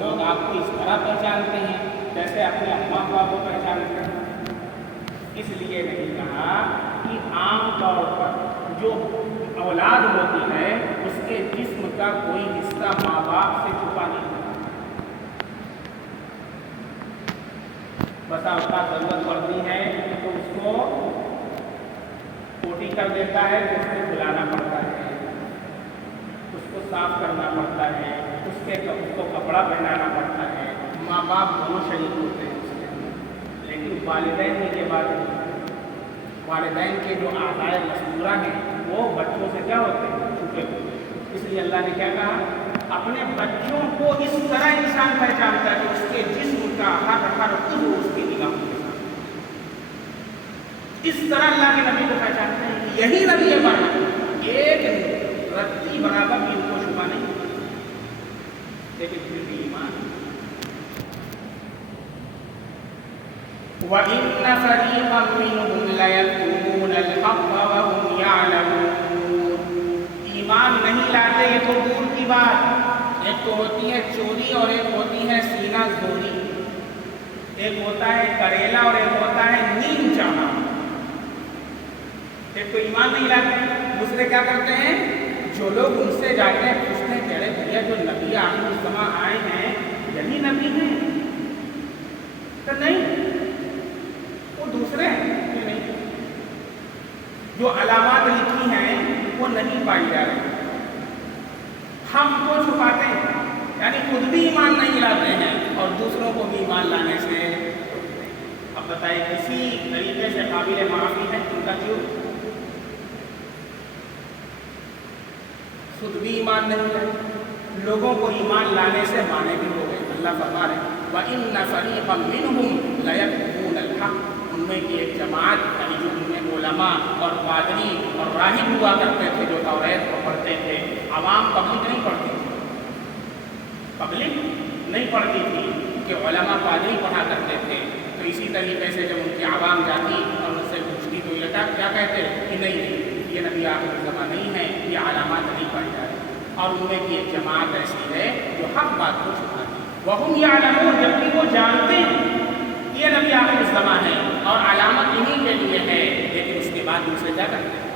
لوگ آپ کو اس طرح پہچانتے ہیں جیسے اپنے اماں ابا کو پہچانتے ہیں۔ اس لیے نہیں کہا کہ عام طور پر جو اولاد ہوتی ہے اس کے جسم کا کوئی حصہ ماں باپ سے چھپا نہیں ہوتا، بسا اوقات ضرورت پڑتی ہے تو اس کو پوٹی کر دیتا ہے، تو اس کو کھلانا پڑتا ہے، اس کو صاف کرنا پڑتا ہے، اس کو کپڑا پہنانا پڑتا ہے، ماں باپ دونوں شریک ہوتے ہیں اس کے، لیکن والدین کے بعد والدین کے جو اعضاء مذکورہ ہیں وہ بچوں سے کیا ہوتے ہیں؟ چھپے ہوتے ہیں۔ اس لیے اللہ نے کیا کہا؟ اپنے بچوں کو اس طرح انسان پہچانتا ہے کہ اس کے جسم کا ہر عضو اس کی نگاہوں کے ساتھ، اس طرح اللہ کے نبی کو پہچانتے ہیں۔ یہی نبی ہے برابر، ایک رتی برابر بھی ان کو چھپا نہیں، لیکن پھر بھی ایمان۔ وَإِنَّ فَرِيقًا مِّنْهُمْ لَيَكْتُمُونَ الْحَقَّ وَهُمْ يَعْلَمُونَ۔ ایمان نہیں لاتے یہ تو دور کی بات، ایک تو ہوتی ہے چوری اور ایک ہوتی ہے سینہ زوری، ایک ہوتا ہے کریلا اور ایک ہوتا ہے نیم چاہا۔ ایک تو ایمان نہیں لاتے، دوسرے کیا کرتے ہیں؟ جو لوگ ان سے جاتے ہیں پوچھتے ہیں کہ بھیا جو نبی آخر الزماں آئے ہیں یہی نبی ہیں؟ تو نہیں، وہ دوسرے ہیں کہ نہیں، جو علامات لکھی ہیں وہ نہیں پائی جا رہی، ہم کو چھپاتے ہیں، یعنی خود بھی ایمان نہیں لاتے ہیں اور دوسروں کو بھی ایمان لانے سے۔ اب بتائیں کسی طریقے سے قابل معافی ہے ان کا کیوں؟ خود بھی ایمان نہیں لائے، لوگوں کو ایمان لانے سے مانے بھی ہو گئے۔ اللہ فرما رہے ہیں وَإِنَّ فَرِيقًا مِّنْهُمْ لَيَكْتُمُونَ الْحَقَّ، ان میں کی ایک جماعت یعنی جو ان میں علماء اور پادری اور راہب ہوا کرتے تھے جو توریت کو پڑھتے تھے، عوام پبلک نہیں پڑھتی تھی، پبلک نہیں پڑھتی تھی کہ علماء پادری پڑھا کرتے تھے، تو اسی طریقے سے جب ان کی عوام جاتی اور ان سے پوچھتی تو یہ کیا کہتے کہ نہیں یہ نبی آخر الزماں نہیں ہے، یہ علامات نہیں پائی جا رہی، اور ان میں کی ایک جماعت ایسی ہے جو حق بات کو چھپاتی، وَهُمْ يَعْلَمُونَ، جبکہ وہ جانتے ہیں یہ نبی آخر الزماں ہے اور علامت انہی کے لیے ہے، لیکن اس کے بعد ان سے کیا کرتے ہیں؟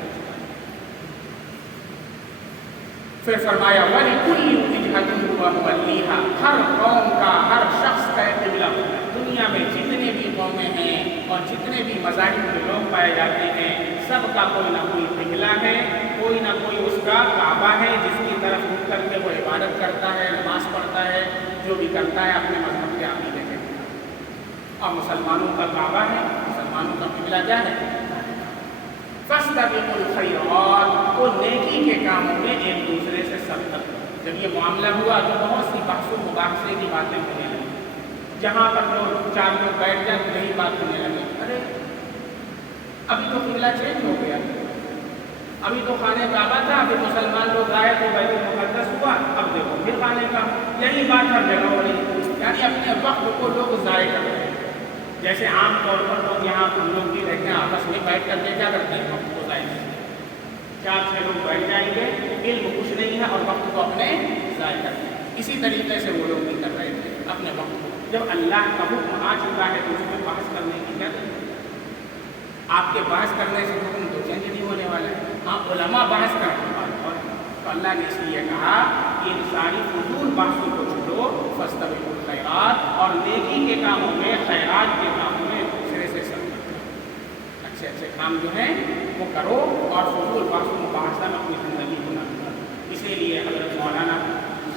پھر فرمایا وَلِكُلِّ وِجْهَةٍ هُوَ مُوَلِّيهَا، ہر قوم کا ہر شخص کا ایک قبلہ ہوتا ہے۔ دنیا میں جتنے بھی قومیں ہیں اور جتنے بھی مذاہب کے لوگ پائے جاتے ہیں سب کا کوئی نہ کوئی قبلہ ہے، کوئی نہ کوئی اس کا کعبہ ہے جس کی طرف رخ کر کے وہ عبادت کرتا ہے، نماز پڑھتا ہے، جو بھی کرتا ہے اپنے مذہب کے عقیدے کے۔ اور مسلمانوں کا کعبہ ہے، مسلمانوں کا قبلہ کیا ہے؟ فَاسْتَبِقُوا الْخَيْرَاتِ، وہ نیکی کے کاموں میں ایک دوسرے سے سبقت۔ جب یہ معاملہ ہوا تو بہت سی بحث و مباحثے کی باتیں ہونے لگی، جہاں پر لوگ چار لوگ بیٹھ جائیں یہی بات ہونے لگی، ارے ابھی تو قبلہ چینج ہو گیا، ابھی تو خانہ کعبہ تھا، ابھی مسلمان لوگ آئے تو بیت المقدس ہوا، اب دیکھو پھر خانہ کعبہ، یہی بات ہر جگہ ہو رہی، یعنی اپنے وقت کو لوگ ضائع کر رہے ہیں۔ جیسے عام طور پر لوگ یہاں ہم لوگ بھی رہتے ہیں آپس میں بیٹھ کر کے کیا کرتے ہیں؟ وقت کو ضائع کرتے ہیں، 4-6 لوگ بیٹھ جائیں گے، علم کچھ نہیں ہے اور وقت کو اپنے ضائع کرتے ہیں۔ اسی طریقے سے وہ لوگ بھی کر رہے تھے اپنے وقت کو۔ جب اللہ کا حکم آ چکا ہے تو اس میں بحث کرنے کی کیا ضرورت؟ آپ کے بحث کرنے سے حکم تو چینج نہیں ہونے والا ہے، ہاں علماء بحث کرتے ہیں، تو اللہ نے اس لیے کہا کہ ان ساری فضول بحثوں کو چھوڑو، فاستبقوا الخیرات، اور نیکی کے کاموں میں، خیرات کے کاموں میں دوسرے سے سبقت، اچھے اچھے کام جو ہیں وہ کرو اور فضول بحث و مباحثہ میں اپنی زندگی کو نہ کرو۔ اسی لیے حضرت مولانا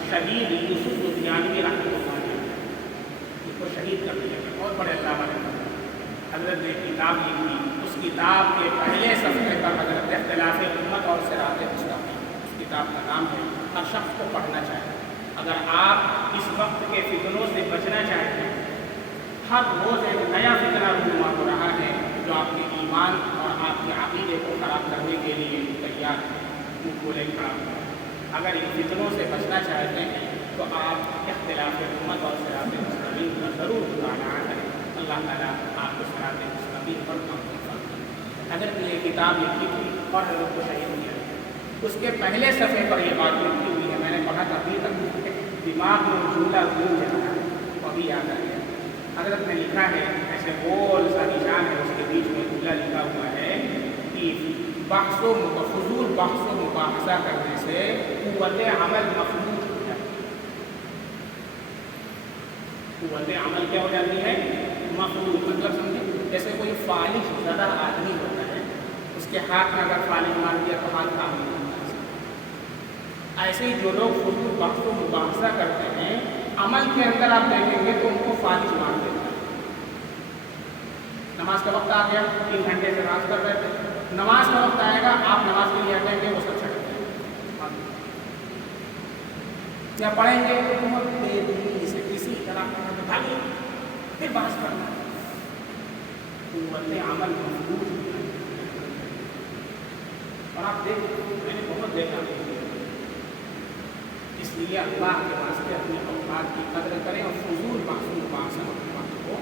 شہید یوسف لدھیانوی رحمۃ اللہ علیہ اس کو شہید کر دیا گیا، بہت بڑے علامہ ہیں، حضرت نے کتاب لکھی، اس کتاب کے پہلے صفحے پر حضرت اختلاف امت اور صراط مستقیم، اس کتاب کا نام ہے، ہر شخص کو پڑھنا چاہیے۔ اگر آپ اس وقت کے فتنوں سے بچنا چاہتے ہیں، ہر روز ایک نیا فتنہ رونما ہو رہا ہے جو آپ کے ایمان اور آپ کے عقیدے کو خراب کرنے کے لیے تیار ہے، منہ کھولے کھڑا ہے۔ اگر ان فتنوں سے بچنا چاہتے ہیں تو آپ اختلاف امت اور صراط مستقیم کا ضرور مطالعہ کریں، اللہ تعالیٰ آپ کو صراط مستقیم پر کامیاب کرے۔ حضرت نے یہ کتاب لکھی تھی اور حضرت کو شہید کیا، اس کے پہلے صفحے پر یہ بات لکھی ہوئی ہے، میں نے پڑھا تھا ابھی تک दिमाग में जुमला गूंज रहा है, वो अभी याद आ गया। हजरत ने लिखा है, ऐसे गोल सा निशान है, उसके बीच में जुमला लिखा हुआ है कि फजूल बहसो मुबाहसा करने से कुव्वत अमल मफलूज हो जाती है। कुव्वत अमल क्या हो जाती है? मफलूज। मतलब समझे, जैसे कोई फालिज ज़्यादा आदमी होता है, उसके हाथ में अगर फालिज मार दिया तो हाथ काम नहीं होता। ऐसे ही जो लोग फजूल बहसो मुबाहसा करते हैं, अमल के अंदर आप देखेंगे तो उनको फालिज मार देता है। नमाज का वक्त आ गया, 3 घंटे से नमाज कर रहे थे, नमाज का वक्त आएगा, आप नमाज के लिए हटेंगे, वो सब छटक जाएंगे। या पढ़ेंगे तो बहुत बेदिली से किसी तरह भागी फिर बात करना, कुव्वत अमल मफलूज। और आप देख, मैंने बहुत देखा, इसलिए अल्लाह के वास्ते अपने औकात की कदर करें और फजूल बहसों मुबाहसा को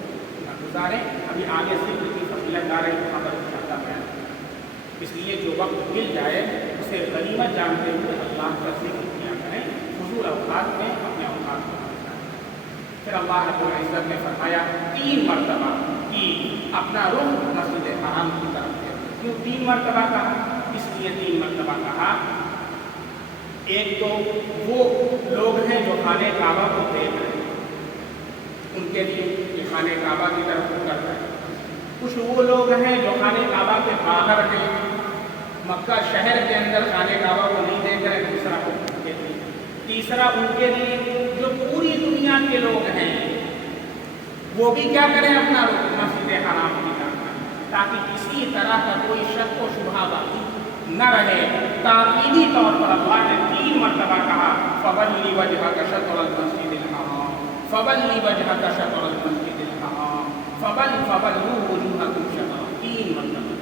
न गुजारें। अभी आगे ज़िक्र की फजीलत आ रही, वहाँ पर इशारा बयान। इसलिए जो वक्त मिल जाए उसे गनीमत जानते हुए अल्लाह का ज़िक्र किया करें, फजूल औकात में अपने औकात को न गुजारें। फिर अल्लाह रब्बुल इज़्ज़त ने फरमाया 3 मरतबा कि अपना रुख मस्जिद हराम की तरफ है। क्यों 3 मरतबा कहा? इसलिए 3 मरतबा कहा, एक तो वो लोग हैं जो खाने काबा को देख रहे हैं, उनके लिए ये खाने काबा की तरफ कर रहे हैं। कुछ वो लोग हैं जो खाने काबा के बाहर हैं, मक्का शहर के अंदर खाने काबा को नहीं देख रहे। दूसरा उनके लिए, तीसरा उनके लिए जो पूरी दुनिया के लोग हैं, वो भी क्या करें? अपना रुख मस्जिद हराम की तरफ, ताकि किसी तरह का कोई शक व शुबहा बाकी न रहे। ताकीदी तौर पर अल्लाह ने 3 मरतबा कहा, फवल्ली वजहक शत्रुल मस्जिदिल हराम, फवल्ली वजहक शत्रुल मस्जिदिल हराम, फवल्लू वजूहकुम शत्रा। 3 मरतबा,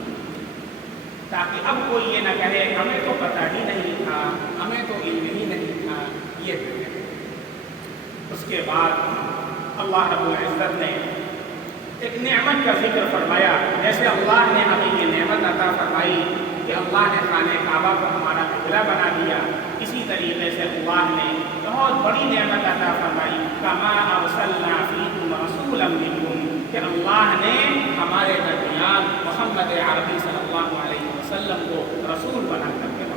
ताकि अब कोई ये न कहे हमें तो पता ही नहीं था, हमें तो इल्म ही नहीं था, ये कहे। उसके बाद अल्लाह रब्बुल इज़्ज़त ने एक नेमत का जिक्र फरमाया। जैसे अल्लाह ने हमें ये नेमत अता फरमाई कि अल्लाह ने खाने काबा को हमारा क़िबला बना दिया, इसी तरीके से अल्लाह ने बहुत बड़ी नेमत अता फरमाई, कमा अरसलना फीकुम रसूलन मिनकुम, कि अल्लाह ने हमारे दरमियान मोहम्मद अरबी सल्लल्लाहु अलैहि वसल्लम को रसूल बना करके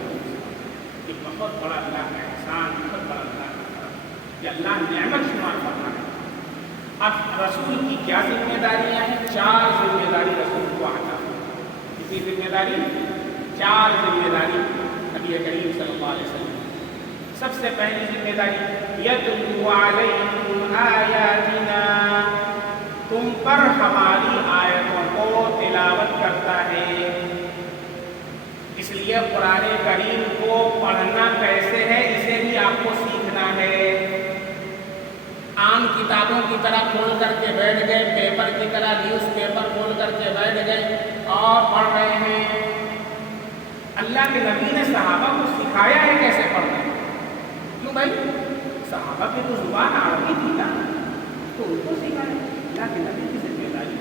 ये बहुत बड़ा अल्लाह का एहसान, बहुत बड़ा अल्लाह का करम, कि अल्लाह नेमत शुमार फरमा है। अब रसूल की क्या जिम्मेदारियाँ हैं? 4 जिम्मेदारी रसूल को आता है। किसी जिम्मेदारी? 4 जिम्मेदारी नबी करीम सल्लल्लाहु अलैहि वसल्लम। सबसे पहली जिम्मेदारी यतलू अलैकुम आयातिना, तुम पर हमारी आयतों को तिलावत करता है। इसलिए कुरान करीम को पढ़ना कैसे है, इसे भी आपको सीखना है। आम किताबों की तरह खोल करके बैठ गए, पेपर की तरह न्यूज़ पेपर खोल करके बैठ गए और पढ़ रहे हैं। अल्लाह के नबी ने सहाबा को सिखाया है कैसे पढ़ना है। क्यों भाई? सहाबा की तो जुबान अरबी थी ना, तो उनको सिखाया। अल्लाह के नबी की जिम्मेदारी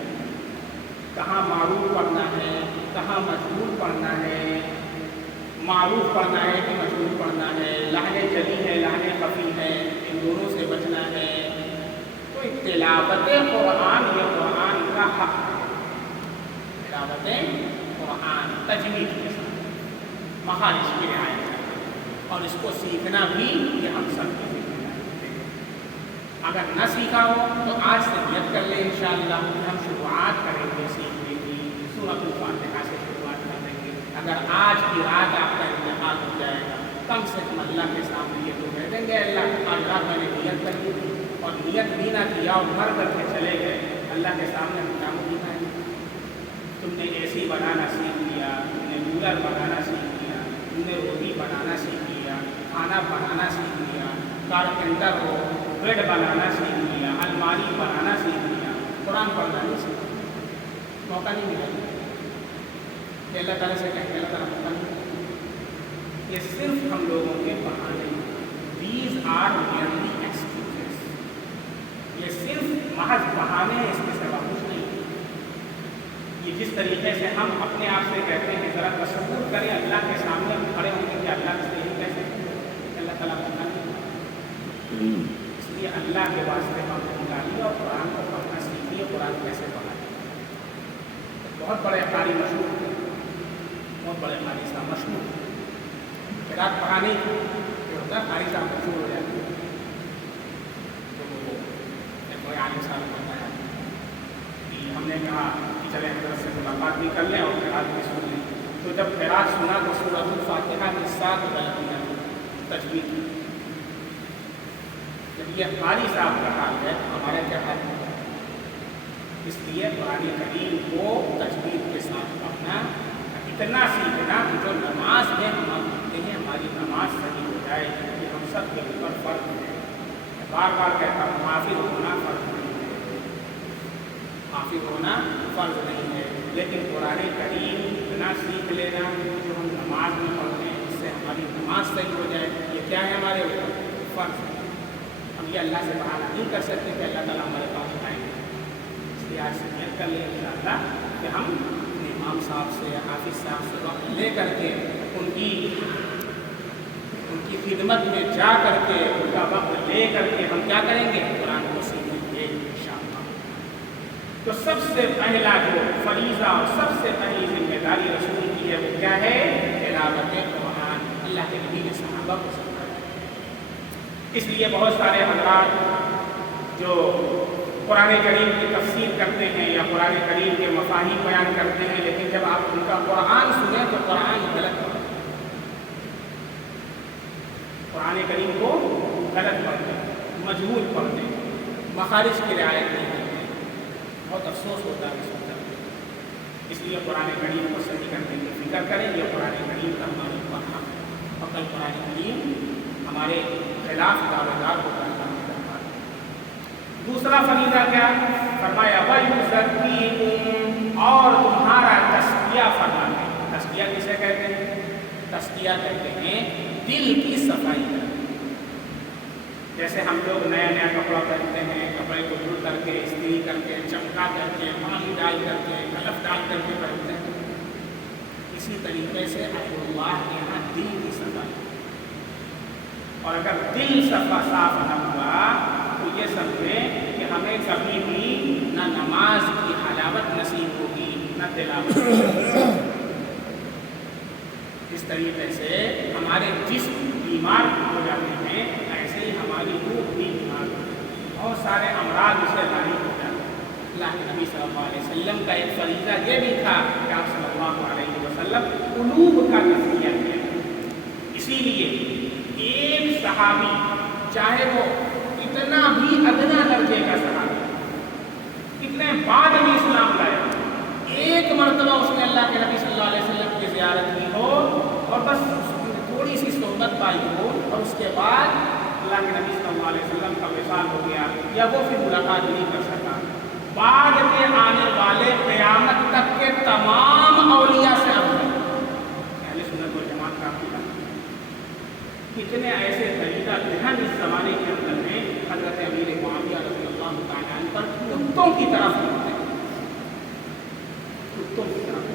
कहाँ मारूफ पढ़ना है, कहाँ मजबूर पढ़ना है, मारूफ पढ़ना है कि मजबूर पढ़ना है, लहने जली है, लहने खफी है, इन दोनों से बचना है। तो तिलावत कुरान ये कुरान का हक है। तिलावत कुरान तजवीद के साथ मखारिज की रियायत करना, और इसको सीखना भी ये हम सब की जिम्मेदारी है। अगर न सीखा हो तो आज से नियत कर ले इंशाअल्लाह हम शुरुआत करेंगे सीखने की। सूरतुल फातिहा से शुरुआत कर देंगे। अगर आज की रात आपका इंतकाल हो जाएगा, कम से कम अल्लाह के सामने ये तो कह देंगे, अल्लाह आज रात मैंने नियत कर दी थी और नियत भी ना किया और मर करके चले गए, अल्लाह के सामने हम क्या दिखाएंगे? तुमने एसी बनाना सीख लिया, तुमने कूलर बनाना सीख लिया, तुमने रोटी बनाना सीख लिया, खाना बनाना सीख लिया, कारपेंटर हो, बेड बनाना सीख लिया, अलमारी बनाना सीख लिया, कुरान पढ़ना नहीं सीखा, मौका नहीं मिला। अल्लाह ताला से कहेंगे अल्लाह ताला मौका नहीं मिला। ये सिर्फ हम लोगों के बहाने, दीज आर मेनली एक्सक्यूजेस, ये सिर्फ महज बहाने हैं, इसके सिवा कुछ नहीं। ये जिस तरीके से हम अपने आप से कहते हैं, ज़रा तसव्वुर करें अल्लाह के सामने हम खड़े होंगे कि अल्लाह से यही कैसे, अल्लाह ताला मौका नहीं। अल्लाह के वास्ते वक्त निकालिए और कुरान को पढ़ना सीखिए, कुरान कैसे पढ़ा। बहुत बड़े कारी मशहूर थे, बहुत बड़े कारी साहब मशहूर, किरात पढ़ाने जो होता है कारी साहब मशहूर हो जाते हैं। तो एक बड़े आलिम साहब ने बताया कि हमने कहा कि चले हजरत से मुलाकात भी कर लें और किरात भी सुन लें। तो जब किरात सुना तो सूरह फातिहा के 7 गलतियाँ तजवीज़ की। जब ये कारी साहब का हाल है तो हमारा क्या हाल है? इसलिए कुरान करीम को तजवीज़ के साथ पढ़ना, इतना सीखना कि जो नमाज में हम पढ़ते हैं हमारी नमाज सही हो जाए, कि हम सब के ऊपर फ़र्क है। बार बार कहता हूँ हाफिज़ होना फ़र्ज नहीं है, हाफिज़ होना फ़र्ज नहीं है, लेकिन कुरान करीम इतना सीख लेना जो हम नमाज में पढ़ते हैं इससे हमारी नमाज सही हो जाए, ये क्या है हमारे ऊपर फ़र्ज है। हम ये अल्लाह से बहाना नहीं कर सकते कि अल्लाह ताला हमारे पास आएंगे। इसलिए आज से नियत कर लें इंशाअल्लाह कि हम इमाम साहब से या हाफिज़ साहब से वक्त ले करके उनकी खिदमत में जा करके उनका वक्त ले करके हम क्या करेंगे? कुरान को सीखेंगे इंशाअल्लाह। तो सबसे पहला जो फरीज़ा और सबसे पहली जिम्मेदारी रसूल की है वो क्या है? तिलावत कुरान। अल्लाह के नबी ने सहाबा को सिखाया। इसलिए बहुत सारे हज़रात जो कुरान करीम की तफसीर करते हैं या कुरान करीम के मफ़ाहीम बयान करते हैं, लेकिन जब आप उनका कुरान सुने तो कुरान गलत पढ़ते हैं, कुरान करीम को गलत पढ़ते हैं, मजबूर पढ़ते हैं, मखारिज की रियायत नहीं करते हैं। बहुत अफसोस होता है सुनकर। इसलिए कुरान करीम को सही करने की फिक्र करें। यह कुरान करीम का हमारे ऊपर हक है और कल कुरान करीम हमारे खिलाफ दावेदार होकर दूसरा फरीज़ा क्या फरमाया? वयुज़क्कीकुम, और तुम्हारा तस्किया फरमाते हैं। तस्किया किसे कहते हैं? तस्किया कहते हैं दिल की सफाई। जैसे हम लोग नया नया कपड़ा पहनते हैं, कपड़े को धुल करके, इस्त्री करके, चमका करके, पानी डाल करके, कलफ डाल करके पहनते हैं, इसी तरीके से अल्लाह के यहाँ दिल की सफाई। और अगर दिल सफा साफ न हुआ तो ये समझें कि हमें कभी भी न नमाज की हलावत नसीब होगी न तिलावत। इस तरीके से हमारे जिस्म बीमार हो जाते हैं, ऐसे ही हमारी रूह भी बीमार होती है। बहुत सारे अमराज उसे लायक हो जाते हैं। अल्लाह के नबी सल्लल्लाहु अलैहि वसल्लम का एक फरीज़ा ये भी था कि आप सल्लल्लाहु अलैहि वसल्लम कुलूब का तज़किया किया। इसीलिए एक सहाबी, चाहे वो इतना भी अदना दर्जे का सहाबी, कितने बाद में इस्लाम लाया, एक मरतबा उसने अल्लाह के नबी सल्लल्लाहु अलैहि वसल्लम की ज़ियारत की हो और बस थोड़ी सी सोहबत पाई हो और उसके बाद अल्लाह के नबी सल्लल्लाहु अलैहि वसल्लम का विसाल हो गया या वो फिर मुलाकात नहीं कर सका, बाद में आने वाले क़यामत तक के तमाम औलिया से अफज़ल अहले सुन्नत वल जमात का अक़ीदा। कितने ऐसे तरीक़ा जहन इस ज़माने के अंदर में हज़रत अमीर मुआविया रज़ियल्लाहु तआला अन्हु पर कुत्तों की तरफ होते हैं, कुत्तों की तरफ।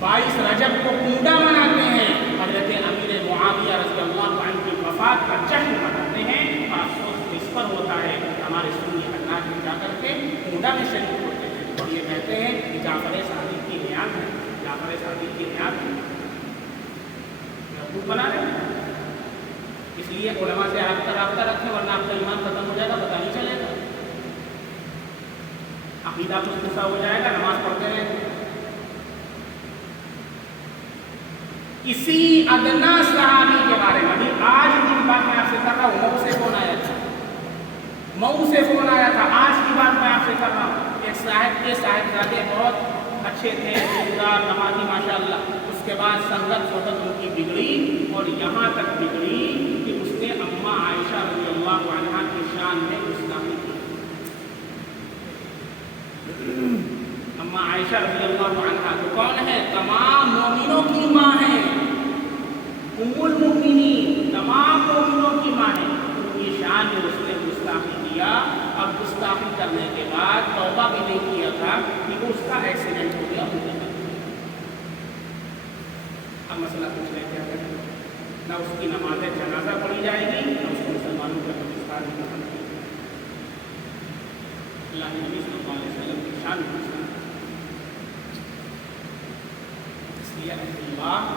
22 रजब को कूड़ा मनाते हैं, हज़रत अमीर मुआविया रज़ियल्लाहु अन्हु की वफ़ात का जश्न मनाते हैं। और अफसोस इस पर होता है हमारे सुन्नी हज़रात में जाकर के कूड़ा में शरीक होते हैं और ये कहते हैं कि जाफ़र सादिक़ की नियाज़ है, जाफ़र सादिक़ की नियाज़ है, बना रहे। इसलिए उलमा से आपका राब्ता रखें, वरना आपका ईमान खत्म हो जाएगा, पता नहीं चलेगा, अक़ीदा मुस्तसा हो जाएगा, नमाज पढ़ते रहेंगे। इसी अदना सहाबी के बारे में अभी आज की बात मैं आपसे कर रहा हूँ। मऊ से फ़ोन आया था, मऊ से फ़ोन आया था, आज की बात मैं आपसे कर रहा हूँ। एक साहिब के साहिबजादे बहुत अच्छे थे, दिलदार, नमाज़ी माशाअल्लाह। उसके बाद संगत सोहबत उनकी बिगड़ी और यहाँ तक बिगड़ी कि उसने अम्मा आयशा रज़ियल्लाहु अन्हा की शान में गुस्ताखी की। अम्मा आयशा रज़ियल्लाहु अन्हा तो कौन है? तमाम मोमिनों की माँ है, उम्मुल मुमिनीन, तमाम मोमिनों की माँ है। उनकी शान में उसने गुस्ताखी किया। अब गुस्ताखी करने के बाद तौबा भी नहीं किया था कि उसका एक्सीडेंट हो गया। अब मसला कुछ नहीं, क्या करें? न उसकी नमाज़ जनाजा पढ़ी जाएगी, न उसको मुसलमानों का قرآن میں نقل کی۔ اللہ کے نبی صلی اللہ علیہ وسلم کی شان پوچھنا، اس لیے اللہ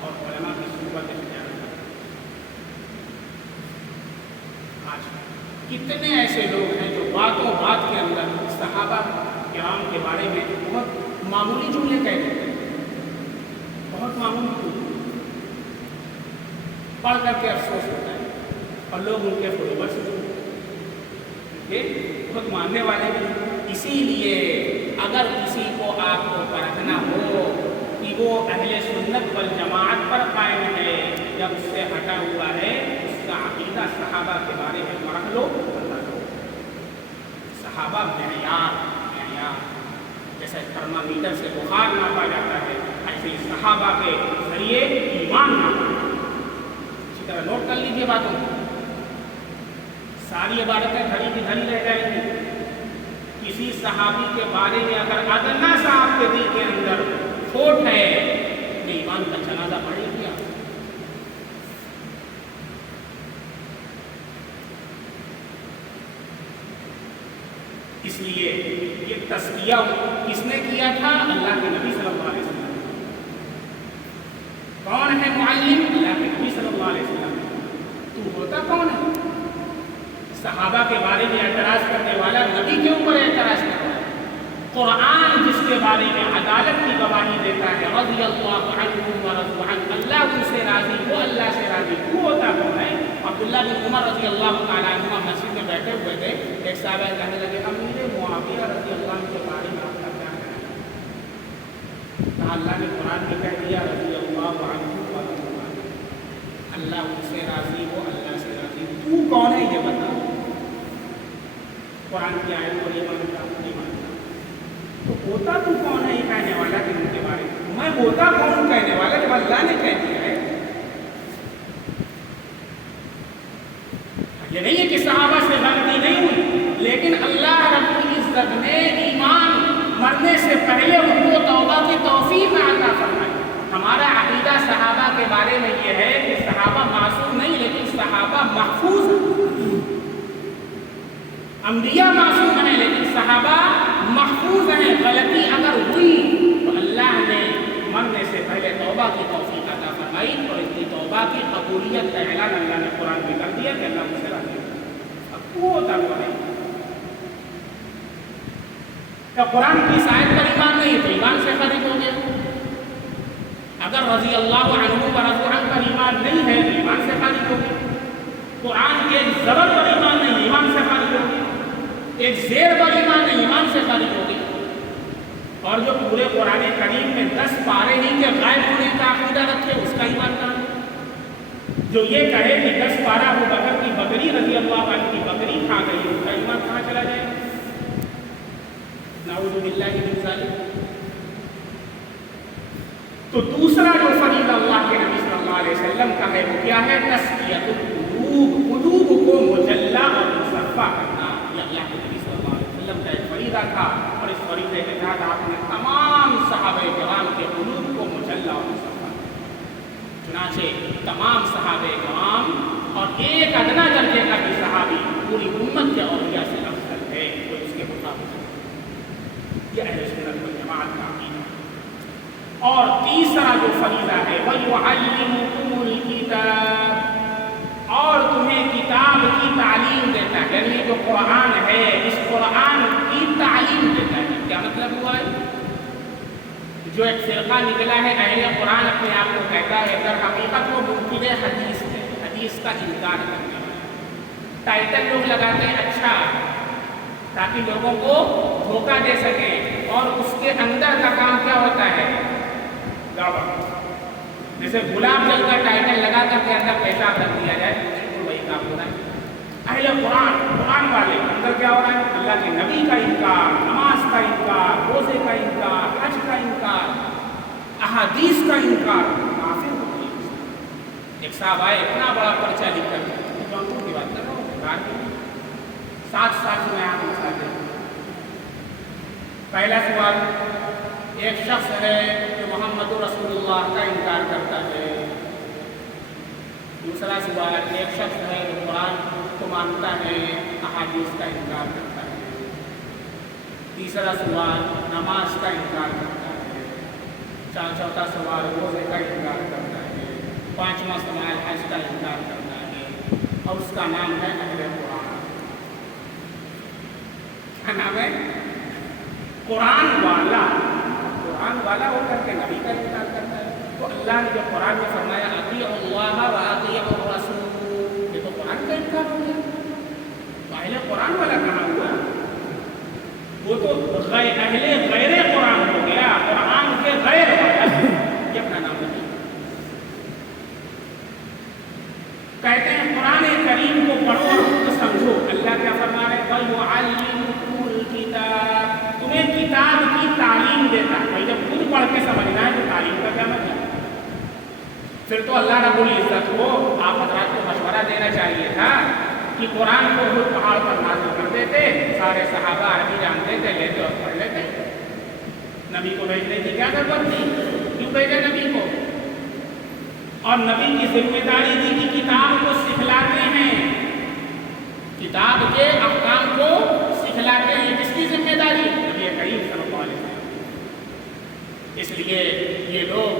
اور علماء کی صحبت اختیار کرنا۔ آج کتنے ایسے لوگ ہیں جو باتوں بات کے اندر صحابہ کرام کے بارے میں بہت معمولی جملے کہہ دیتے ہیں، بہت معمولی جملے پڑھ کر کے افسوس ہوتا ہے، اور لوگ ان کے فالوورس بہت ماننے والے بھی۔ اسی لیے اگر کسی کو آپ کو پرکھنا ہو کہ وہ اہل سنت والجماعت پر قائم ہے یا اس سے ہٹا ہوا ہے، اس کا عقیدہ صحابہ کے بارے میں پرکھ لو، بتا دو۔ صحابہ معیار جیسے تھرمامیٹر سے بخار ناپا جاتا ہے، ایسے ہی صحابہ کے ذریعے ایمان ناپا جاتا ہے۔ اسی طرح نوٹ کر لیجیے باتوں کو، ساری عبادتیں دھری کی دھری رہ جائیں گی، کسی صحابی کے بارے میں اگر ادنا سا آپ کے دل کے اندر کھوٹ ہے تو ایمان کا جنازہ پڑے گی آپ۔ اس لیے یہ تزکیہ کس نے کیا تھا؟ اللہ کے نبی صلی اللہ علیہ وسلم۔ کون ہے معلم؟ اللہ کے نبی صلی اللہ علیہ وسلم۔ تو ہوتا کون ہے؟ صحابہ کے بارے میں اعتراض کرنے والا نبی کے اوپر اعتراض کرتا ہے۔ قرآن جس کے بارے میں عدالت کی گواہی دیتا ہے، رضی اللہ عنہم ورضوا عنہ، اللہ ان سے راضی، وہ اللہ سے راضی، وہ ہوتا کون ہے؟ عبداللہ بن عمر رضی اللہ تعالیٰ عنہ مسجد میں بیٹھے ہوئے تھے، ایک صحابہ کہنے لگے امیر معاویہ رضی اللہ عنہ کے بارے میں آپ کا کیا کہنا ہے؟ کہا اللہ نے قرآن میں کہہ دیا رضی اللہ عنہ ورضوا عنہ، اللہ ان سے راضی، وہ اللہ سے راضی، تو کون ہے یہ بتا؟ قرآن کی آیت کو نہیں مانتا، نہیں مانتا، تو ہوتا تو کون ہے یہ کہنے والا کہ ان کے بارے میں ہوتا کون کہنے والا جب اللہ نے کہہ دیا ہے؟ یہ نہیں ہے کہ صحابہ سے غلطی نہیں ہوئی، لیکن اللہ رب العزت نے ایمان مرنے سے پہلے ان کو توبہ کی توفیق عطا فرمائی۔ ہمارا عقیدہ صحابہ کے بارے میں یہ ہے کہ صحابہ معصوم نہیں، لیکن صحابہ محفوظ ہیں۔ انبیاء معصوم ہیں لیکن صحابہ محفوظ ہیں، غلطی اگر ہوئی تو اللہ نے مرنے سے پہلے توبہ کی توفیق عطا فرمائی، اور اس کی توبہ کی قبولیت کا اعلان اللہ نے قرآن میں کر دیا کہ اللہ مجھ سے راضی ہے۔ اب وہ ہوتا کون ہے؟ تو قرآن کی اس آیت پر ایمان نہیں ہے تو ایمان سے خارج ہو گیا۔ اگر رضی اللہ عنہ ورضوا عنہ پر ایمان نہیں ہے تو ایمان سے خارج ہو گیا۔ قرآن کے ایک ضرب پر ایمان نہیں، ایمان سے خارج ہو گیا۔ ایک زیر پر ایمان نہیں، ایمان سے خارج ہو گیا۔ اور جو پورے قرآن کریم میں 10 پارے ہی کے غائب ہونے کا عقیدہ رکھے اس کا ایمان کہاں؟ جو یہ کہے کہ 10 پارہ ابو بکر کی بکری رضی اللہ عنہ کی بکری کھا گئی، اس کا ایمان کہاں چلا جائے؟ نعوذ باللہ من ذالک۔ تو دوسرا جو فریضہ اللہ کے نبی صلی اللہ علیہ وسلم کا ہے وہ کیا ہے؟ تزکیۃ القلوب، قلوب کو مجلہ اور مصفا کرنا، یہ اللہ کے نبی صلی اللہ علیہ وسلم کا ایک فریضہ تھا، اور اس فریضے کے تحت آپ نے تمام صحابہ کرام کے قلوب کو مجلہ اور مصفا کیا۔ چنانچہ تمام صحابہ کرام اور ایک ادنا درجے کا بھی صحابی پوری امت کے اولیاء سے افضل ہے، وہ اس کے مطابق یہ اہل سنت والجماعت کا عقیدہ۔ اور تیسرا جو فریضہ ہے وَيُعَلِّمُكُمُ الْكِتَابَ، اور تمہیں کتاب کی تعلیم دیتا ہے، یعنی جو قرآن ہے اس قرآن کی تعلیم دیتا ہے۔ کیا مطلب ہوا ہے؟ جو ایک فرقہ نکلا ہے اہل قرآن اپنے آپ کو کہتا ہے، در حقیقت وہ منکر حدیث ہے، حدیث کا انکار کرنے والا۔ ٹائٹل لوگ لگاتے ہیں اچھا تاکہ لوگوں کو دھوکہ دے سکیں، اور اس کے اندر کا کام کیا ہوتا ہے؟ دعویٰ۔ جیسے گلاب جل کا ٹائٹل لگا کر کے اندر پیشاب رکھ دیا جائے، بالکل وہی کام ہو رہا ہے۔ اہل قرآن والے اندر کیا ہو رہا ہے؟ اللہ کے نبی کا انکار، نماز کا انکار، روزے کا انکار، حج کا انکار، احادیث کا انکار، کافر ہو گئی۔ ایک صاحب آئے اتنا بڑا پرچہ لکھ کر، جونپور کی بات کر رہا ہوں، 7 سال سے میں آپ کے ساتھ ہوں۔ پہلا سوال، ایک شخص ہے جو محمد رسول اللہ کا انکار کرتا ہے۔ دوسرا سوال، ایک شخص ہے جو قرآن को मानता है, अहादीस का इनकार करता है। तीसरा सवाल नमाज का इनकार करता है। चौथा सवाल रोज़े का इनकार करता है। पांचवा सवाल हज का इनकार करता है और उसका नाम है अहले कुरान। क्या नाम है? कुरान वाला होकर के नबी का इनकार करता है। तो अल्लाह ने जो कुरान में फरमाया अतीउल्लाह व अतीउर रसूल, ये तो कुरान का इनकार हो गया। पहले कुरान वाला कहाँ हुआ? वो तो अहले गैर कुरान हो गया, कुरान के गैर वाला ये अपना नाम है। कहते हैं कुरान करीम को पढ़ो और खुद समझो। अल्लाह क्या फरमा रहे हैं? वयुअल्लिमुकुमुल किताब, तुम्हें किताब की तालीम देता है। भाई जब खुद पढ़ के समझना है तो तालीम का क्या मतलब? फिर तो अल्लाह रब्बुल इज्जत को आप हज़रात को मशवरा देना चाहिए था कि कुरान को खुद पहाड़ पर नाज़िल कर देते, सारे सहाबा अरबी जानते थे, लेते और पढ़ लेते। नबी को भेजने की क्या जरूरत थी? क्यों भेजे नबी को? और नबी की जिम्मेदारी थी कि किताब को सिखलाते हैं, किताब के अहकाम को सिखलाते हैं। किसकी जिम्मेदारी? नबी करीम सल्लल्लाहु अलैहि वसल्लम। इसलिए ये लोग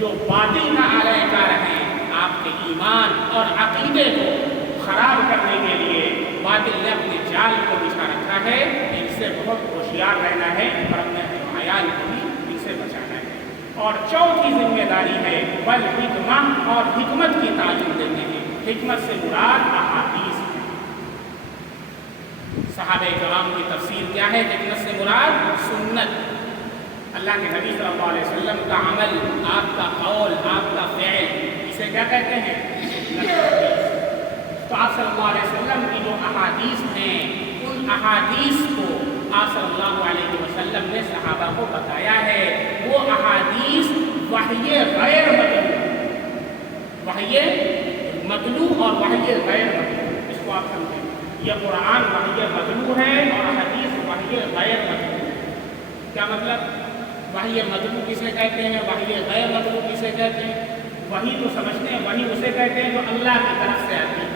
जो बातिल का आलय कर रहे हैं, आपके ईमान और अकीदे को खराब करने के लिए बातिल ने अपने जाल को बिछा रखा है। इनसे बहुत होशियार रहना है और अपने अयाल को भी इनसे बचाना है। और चौथी जिम्मेदारी है बल हिकमा और हिकमत की तालीम देते हैं। हिकमत से मुराद अहादीस है। सहाबे कराम की तफसीर क्या है? हिकमत से मुराद सुन्नत, अल्लाह के नबी सल्लल्लाहु अलैहि वसल्लम का अमल, आपका कौल, आपका फ़िल, इसे क्या कहते हैं? तो आप सल्लल्लाहु अलैहि वसल्लम की जो अहादीस हैं, उन अहादीस को आप सल्लल्लाहु अलैहि वसल्लम ने सहाबा को बताया है। वो अहादीस वहय गैर मतलू, वहय मतलू और वहय गैर मतलू, इसको आप समझें। यह कुरान वहय मतलू है और हदीस वहय गैर मतलू। क्या मतलब? वही मतलू किसे कहते हैं, वही गैर मतलू किसे कहते हैं? वही तो समझते हैं, वही उसे कहते हैं जो अल्लाह की तरफ से आती है।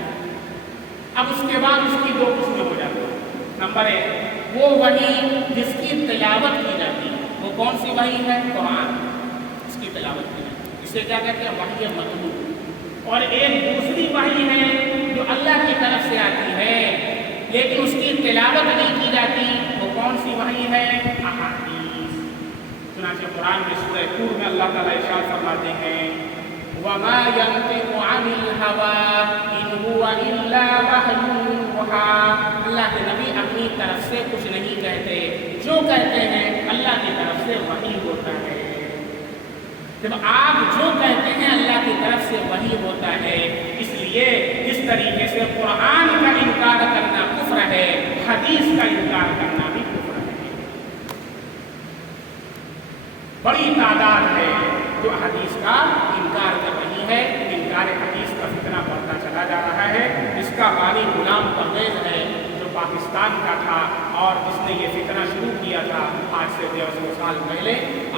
अब उसके बाद उसकी दो किस्में हो जाती हैं। नंबर एक, वो वही जिसकी तिलावत की जाती है। वो कौन सी वही है? कुरान, इसकी तिलावत की जाती है, इसे क्या कहते हैं? वही मतलू। और एक दूसरी वही है जो अल्लाह की तरफ से आती है लेकिन उसकी तिलावत नहीं की जाती। वो कौन सी वही है? अहादीस। चुनांचे कुरान में सूरह तूर में अल्लाह ताला इरशाद फरमाते हैं वमा यंतिकु अनिल हवा इन हुवा इल्ला वहयुन युहा। अल्लाह के नबी अपनी तरफ से कुछ नहीं कहते, जो कहते हैं अल्लाह की तरफ से वही होता है। जब आप जो कहते हैं अल्लाह की तरफ से वही होता है। इसलिए इस तरीके से कुरान का इनकार करना कुफ्र है, हदीस का इनकार करना भी कुफ्र है। बड़ी तादाद है जो हदीस का इनकार कर रही है। इनकार हदीस का फितना बढ़ता चला जा रहा है। इसका बानी गुलाम परवेज है जो पाकिस्तान का था और जिसने ये फितना शुरू किया था आज से 150 साल पहले।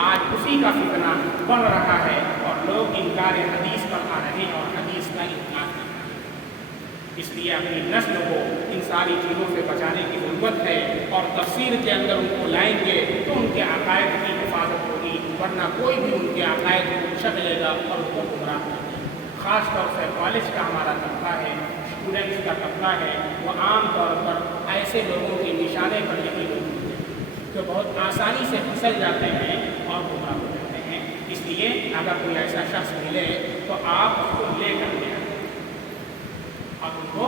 आज उसी का फितना बढ़ रहा है और लोग इनकार हदीस पर आ रहे हैं और हदीस का इनकार कर रहे हैं। इसलिए अपनी नस्ल को इन सारी चीज़ों से बचाने की ज़रूरत है और तफसीर के अंदर उनको लाएंगे तो उनके अकायद की हिफाजत होगी, वरना कोई भी उनके अकायद को छक लेगा और उनको गुमराह कर देगा। ख़ास तौर से कॉलेज का हमारा तबका है, स्टूडेंट्स का तबका है, वो आम तौर पर ऐसे लोगों के निशाने पर यही लोग होते हैं जो बहुत आसानी से फिसल जाते हैं और गुमराह हो जाते हैं। इसलिए अगर कोई ऐसा शख्स मिले तो आप उसको ले करके आए, आप उनको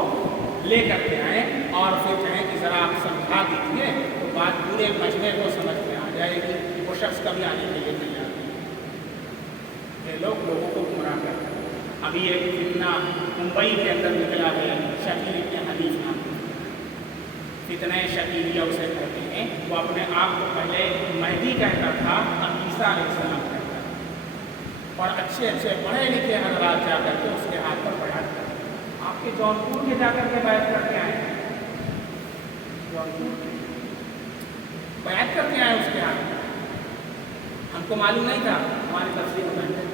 ले करके आएँ और फिर कहें कि ज़रा आप समझा दीजिए तो बात पूरे मजमे को समझ में आ जाएगी। वो शख्स कभी आने के लिए तैयार नहीं। ये लोग लोगों को गुमराह करते हैं। अभी एक फितना मुंबई के अंदर निकला है, शकील इब्न हनीफ नाम फितने शकीलिया उसे कहते हैं। वो अपने आप को पहले महदी कहता था, अब ईसा अलैहिस्सलाम कहता था। और अच्छे अच्छे पढ़े लिखे हज़रात जा करके उसके हाथ पर बयान करते। आपके जौनपुर के जाकर के बैठ करके आए, जौनपुर बैठ करके आए उसके हाथ। हमको मालूम नहीं था, हमारी तफसीर में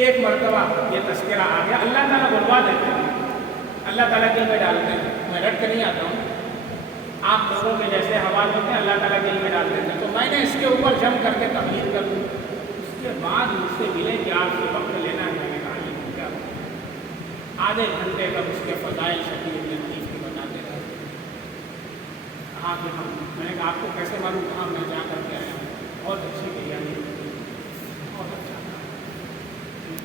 एक मरतबा ये तस्करा आ गया। अल्लाह ताला बुलवा देते हैं, अल्लाह ताला दिल में डालते हैं, मैं रट के नहीं आता हूँ, आप लोगों के जैसे हवाले होते हैं अल्लाह ताला दिल में डाल देते हैं। तो मैंने इसके ऊपर जम करके तबलीग कर दूँ, उसके बाद मुझसे मिले कि आपसे वक्त लेना है, मैंने कहा ये क्या, आधे घंटे तक उसके फ़ज़ाइल शकील लतीफ़ के बताते रहे। कहा कि हम, मैंने कहा आपको कैसे मालूम, कहा मैं जा करके आया हूँ, बहुत अच्छी बिरयानी, बहुत अच्छा,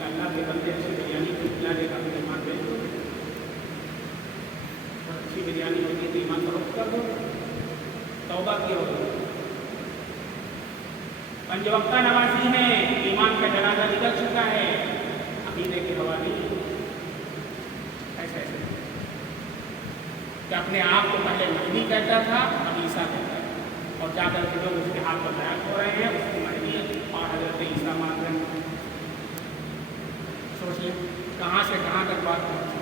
अल्लाह के बंदे अच्छी बिरयानी को खिला देगा तो ईमान भेज दो, बहुत अच्छी बिरयानी होगी तो ईमान फरोख्त कर दो, तौबा की होगी। पंज वक्ता नमाजी हैं, ईमान का जनाजा निकल चुका है, अकीदे की हवा नहीं, ऐसे ऐसे कि अपने आप को पहले महदी कहता था, अब ईसा कहता है, और जाकर के लोग उसके हाथ पर बैत हो रहे हैं, उसकी महदी और हज़रत ईसा मान रहे हैं। सोचिए कहाँ से कहाँ तक बात पहुँची,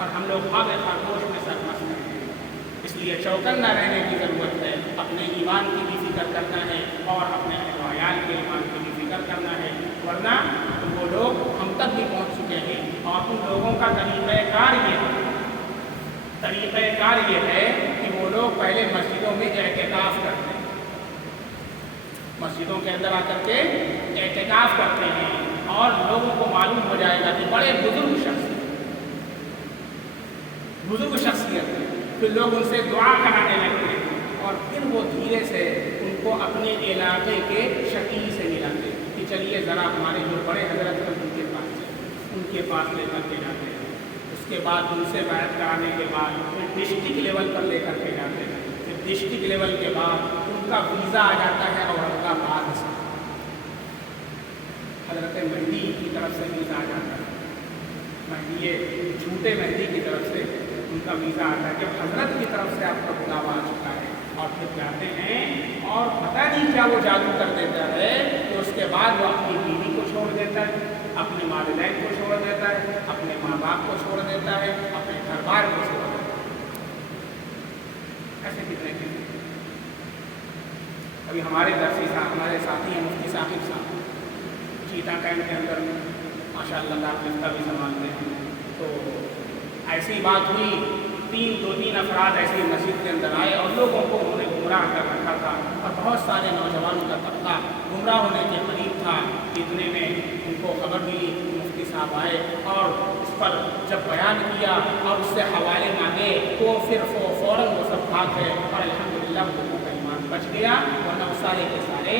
और हम लोग ख्वाब खामोश में सरमस्त हैं। इसलिए चौकन्ना रहने की ज़रूरत है, अपने ईमान की भी फिक्र करना है और अपने अहवायाल के ईमान की भी फिक्र करना है, वरना तो वो लोग हम तक भी पहुँच चुके हैं। और उन लोगों का तरीक़ाकार ये है कि वो लोग पहले मस्जिदों में एहतिकाफ़ करते हैं, मस्जिदों के अंदर आकर के एहतिकाफ़ करते हैं, और लोगों को मालूम हो जाएगा कि बड़े बुजुर्ग शख्सियत है, फिर लोग उनसे दुआ कराने लगते हैं, और फिर वो धीरे से उनको अपने इलाके के शकील से मिलाते हैं कि चलिए ज़रा हमारे जो बड़े हजरत हैं उनके पास लेकर के जाते हैं। उसके बाद उनसे बैत कराने के बाद फिर डिस्ट्रिक्ट लेवल पर लेकर के जाते हैं, फिर डिस्ट्रिक्ट लेवल के बाद उनका वीज़ा आ जाता है औरंगाबाद से, हज़रत मेहदी की तरफ से वीज़ा आ जाता है, मेहदी ये झूठे मेहदी की तरफ से उनका वीज़ा आता है, जब हज़रत की तरफ से आपका बुलावा आ चुका है, और फिर जाते हैं और पता नहीं क्या वो जादू कर देता है कि उसके बाद वो अपनी बीवी को छोड़ देता है, अपने वालिदैन को छोड़ देता है, अपने माँ बाप को छोड़ देता है, अपने घर बार को छोड़ देता है। ऐसे कितने कितने अभी हमारे हमारे साथी हैं मुफ्ती साहिब साहब, चीता कैंप के अंदर माशाअल्लाह लिफ्ता भी संभालते हैं। तो ऐसी बात हुई, दो तीन अफराद ऐसे मस्जिद के अंदर आए और लोगों को उन्होंने गुमराह कर रखा था, और बहुत सारे नौजवानों का तबका गुमराह होने के करीब था। इतने में उनको खबर मिली, मुफ्ती साहब आए और उस पर जब बयान किया और उससे हवाले मांगे, तो फिर फ़ौरन वो सब भाग गए, और अल्हम्दुलिल्लाह लोगों का ईमान बच गया, वरना वो सारे के सारे